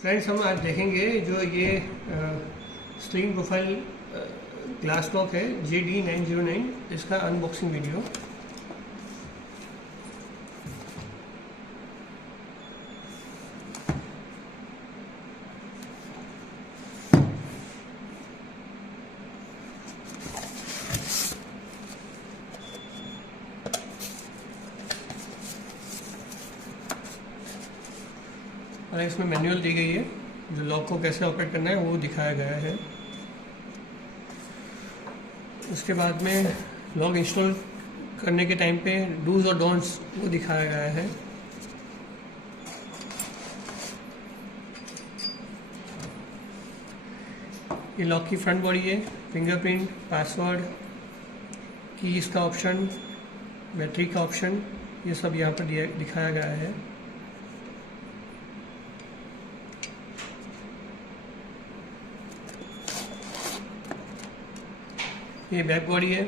Friends, हम आज देखेंगे जो ये स्क्रीन प्रोफाइल ग्लास लॉक है JD909, इसका अनबॉक्सिंग वीडियो। और इसमें मैनुअल दी गई है, जो लॉक को कैसे ऑपरेट करना है वो दिखाया गया है। उसके बाद में लॉक इंस्टॉल करने के टाइम पे डूज और डोंट्स वो दिखाया गया है। ये लॉक की फ्रंट बॉडी है, फिंगरप्रिंट, पासवर्ड, कीज का ऑप्शन, बैटरी का ऑप्शन, ये सब यहाँ पर दिखाया गया है। ये बैक बॉडी है।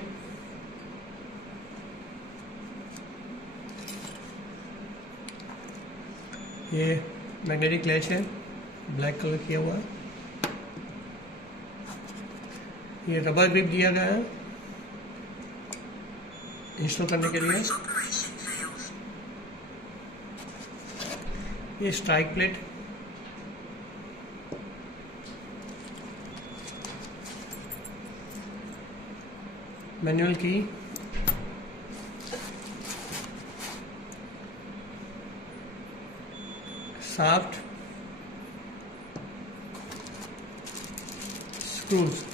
ये मैग्नेटिक लैच है, ब्लैक कलर किया हुआ है। ये रबर ग्रिप दिया गया है इंस्टॉल करने के लिए। ये स्ट्राइक प्लेट, मैनुअल की, शाफ्ट, स्क्रूज।